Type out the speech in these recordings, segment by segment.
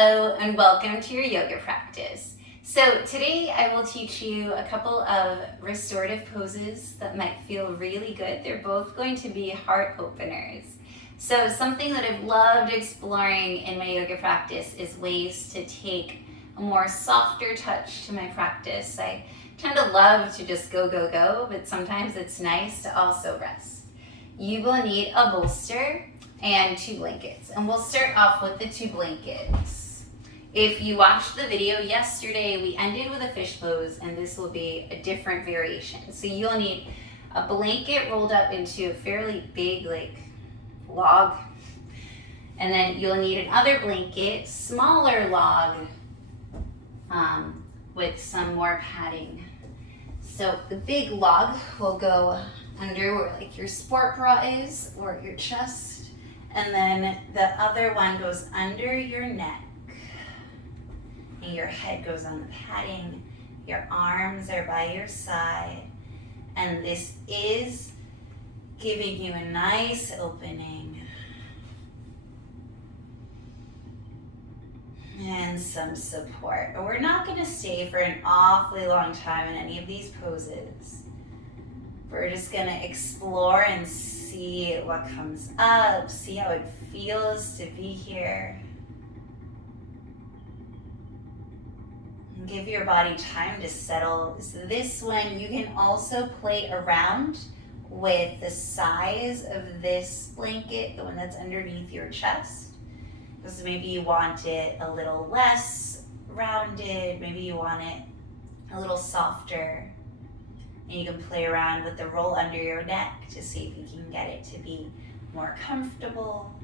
Hello and welcome to your yoga practice. So today I will teach you a couple of restorative poses that might feel really good. They're both going to be heart openers. So something that I've loved exploring in my yoga practice is ways to take a more softer touch to my practice. I tend to love to just go, go, go, but sometimes it's nice to also rest. You will need a bolster and 2 blankets. And we'll start off with the 2 blankets. If you watched the video yesterday, we ended with a fish pose, and this will be a different variation. So you'll need a blanket rolled up into a fairly big log. And then you'll need another blanket, smaller log, with some more padding. So the big log will go under where your sport bra is, or your chest. And then the other one goes under your neck. And your head goes on the padding. Your arms are by your side. And this is giving you a nice opening. And some support. But we're not going to stay for an awfully long time in any of these poses. We're just going to explore and see what comes up, see how it feels to be here. And give your body time to settle. So this one, you can also play around with the size of this blanket, the one that's underneath your chest. Because maybe you want it a little less rounded, maybe you want it a little softer. And you can play around with the roll under your neck to see if you can get it to be more comfortable.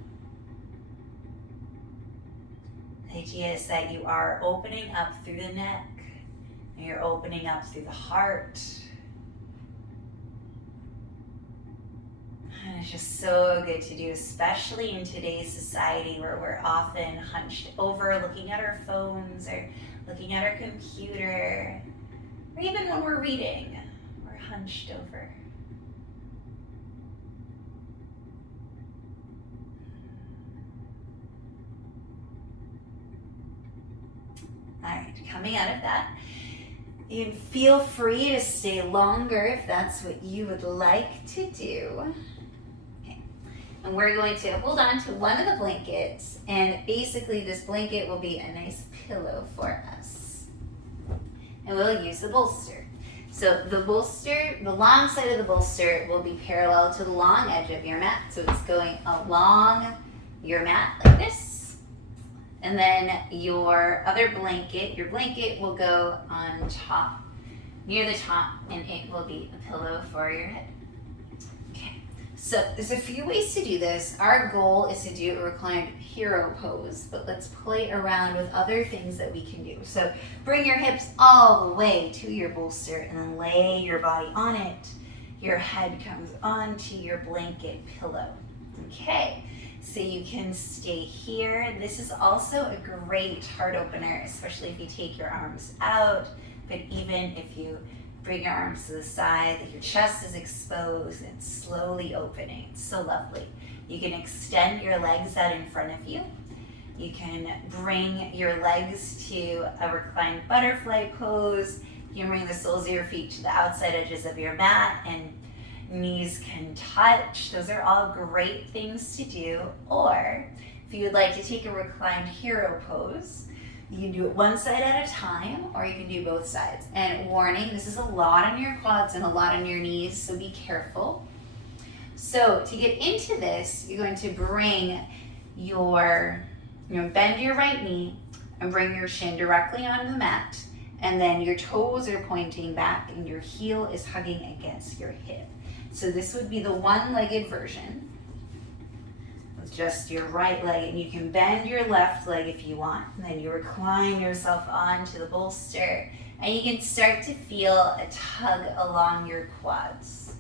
The idea is that you are opening up through the neck, and you're opening up through the heart. And it's just so good to do, especially in today's society where we're often hunched over looking at our phones or looking at our computer, or even when we're reading. Hunched over. All right, coming out of that, you can feel free to stay longer if that's what you would like to do. Okay, and we're going to hold on to one of the blankets, and basically this blanket will be a nice pillow for us. And we'll use the bolster. So the bolster, the long side of the bolster will be parallel to the long edge of your mat. So it's going along your mat like this. And then your other blanket, your blanket will go on top, near the top, and it will be a pillow for your head. Okay, so there's a few ways to do this. Our goal is to do a reclined hero pose, but let's play around with other things that we can do. So bring your hips all the way to your bolster and then lay your body on it. Your head comes onto your blanket pillow. Okay, so you can stay here. This is also a great heart opener, especially if you take your arms out, but even if you bring your arms to the side, that your chest is exposed and slowly opening. It's so lovely. You can extend your legs out in front of you. You can bring your legs to a reclined butterfly pose. You can bring the soles of your feet to the outside edges of your mat, and knees can touch. Those are all great things to do. Or if you would like to take a reclined hero pose, you can do it one side at a time, or you can do both sides. And warning, this is a lot on your quads and a lot on your knees, so be careful. So to get into this, you're going to bring bend your right knee and bring your shin directly onto the mat. And then your toes are pointing back and your heel is hugging against your hip. So this would be the one-legged version with just your right leg. And you can bend your left leg if you want. And then you recline yourself onto the bolster. And you can start to feel a tug along your quads.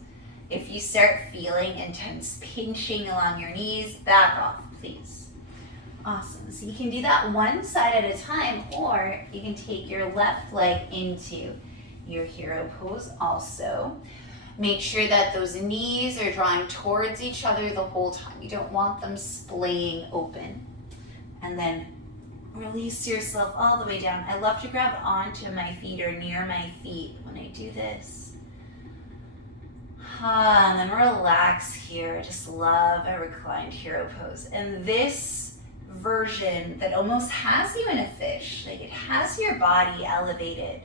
If you start feeling intense pinching along your knees, back off, please. Awesome. So you can do that one side at a time, or you can take your left leg into your hero pose also. Make sure that those knees are drawing towards each other the whole time. You don't want them splaying open. And then Release yourself all the way down. I love to grab onto my feet or near my feet when I do this. And then relax here. I just love a reclined hero pose. And this version that almost has you in a fish, like it has your body elevated.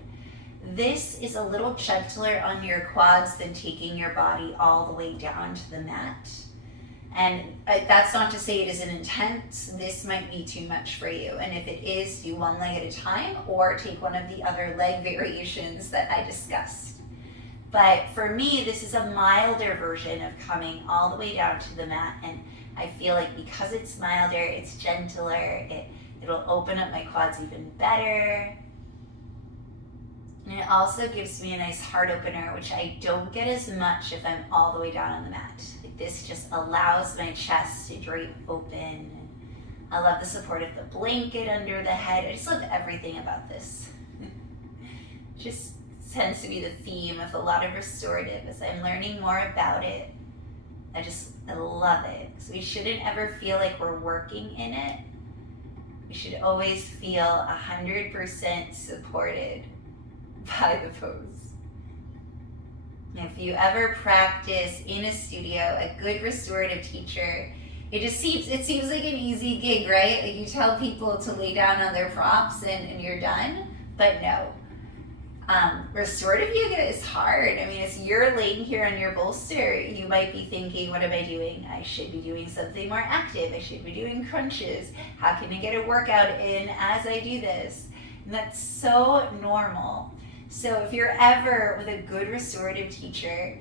This is a little gentler on your quads than taking your body all the way down to the mat. And that's not to say it isn't intense. This might be too much for you. And if it is, do one leg at a time or take one of the other leg variations that I discussed. But for me, this is a milder version of coming all the way down to the mat. And I feel like because it's milder, it's gentler, it'll open up my quads even better. And it also gives me a nice heart opener, which I don't get as much if I'm all the way down on the mat. Like this just allows my chest to drape open. I love the support of the blanket under the head. I just love everything about this. Just tends to be the theme of a lot of restorative as I'm learning more about it. I love it. So we shouldn't ever feel like we're working in it. We should always feel 100% supported by the pose. If you ever practice in a studio, a good restorative teacher, it seems like an easy gig, right? Like you tell people to lay down on their props and you're done, but no. Restorative yoga is hard. I mean, as you're laying here on your bolster, you might be thinking, what am I doing? I should be doing something more active. I should be doing crunches. How can I get a workout in as I do this? And that's so normal. So if you're ever with a good restorative teacher,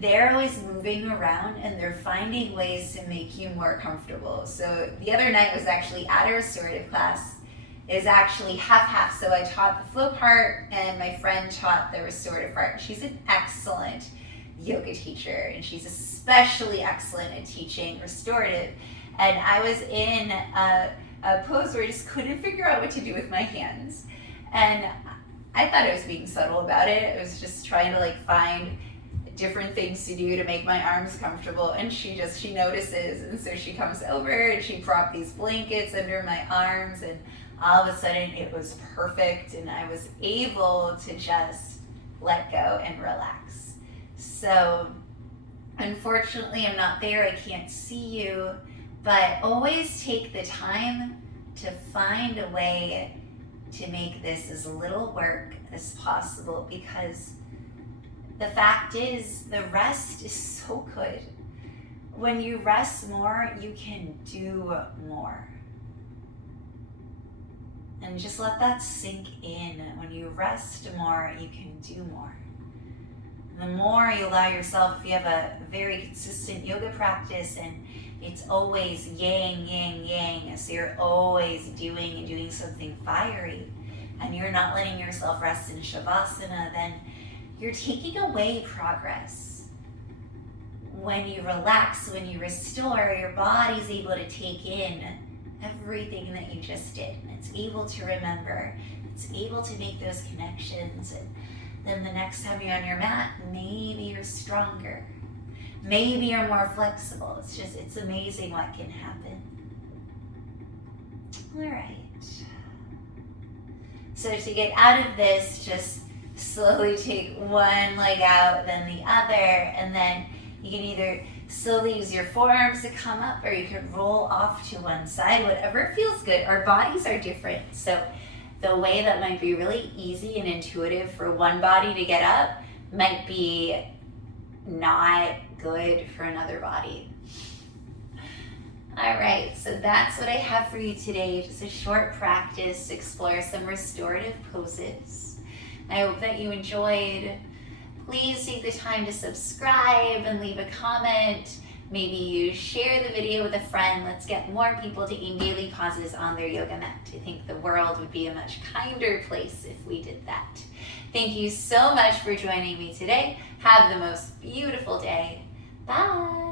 they're always moving around and they're finding ways to make you more comfortable. So the other night was actually at a restorative class. It was actually half-half. So I taught the flow part and my friend taught the restorative part. She's an excellent yoga teacher and she's especially excellent at teaching restorative. And I was in a pose where I just couldn't figure out what to do with my hands. And I thought I was being subtle about it. I was just trying to like find different things to do to make my arms comfortable. And she notices. And so she comes over and she propped these blankets under my arms and all of a sudden it was perfect and I was able to just let go and relax. So unfortunately I'm not there, I can't see you, but always take the time to find a way to make this as little work as possible, because the fact is the rest is so good. When you rest more, you can do more. And just let that sink in. When you rest more, you can do more. The more you allow yourself, if you have a very consistent yoga practice and it's always yang, yang, yang, so you're always doing something fiery and you're not letting yourself rest in Shavasana, then you're taking away progress. When you relax, when you restore, your body's able to take in everything that you just did. And it's able to remember, it's able to make those connections. And then the next time you're on your mat, maybe you're stronger. Maybe you're more flexible. It's amazing what can happen. All right. So to get out of this, just slowly take one leg out, then the other, and then you can either slowly use your forearms to come up or you can roll off to one side, whatever feels good. Our bodies are different. So the way that might be really easy and intuitive for one body to get up might be not good for another body. All right, so that's what I have for you today. Just a short practice to explore some restorative poses. I hope that you enjoyed. Please take the time to subscribe and leave a comment. Maybe you share the video with a friend. Let's get more people taking daily pauses on their yoga mat. I think the world would be a much kinder place if we did that. Thank you so much for joining me today. Have the most beautiful day. Bye.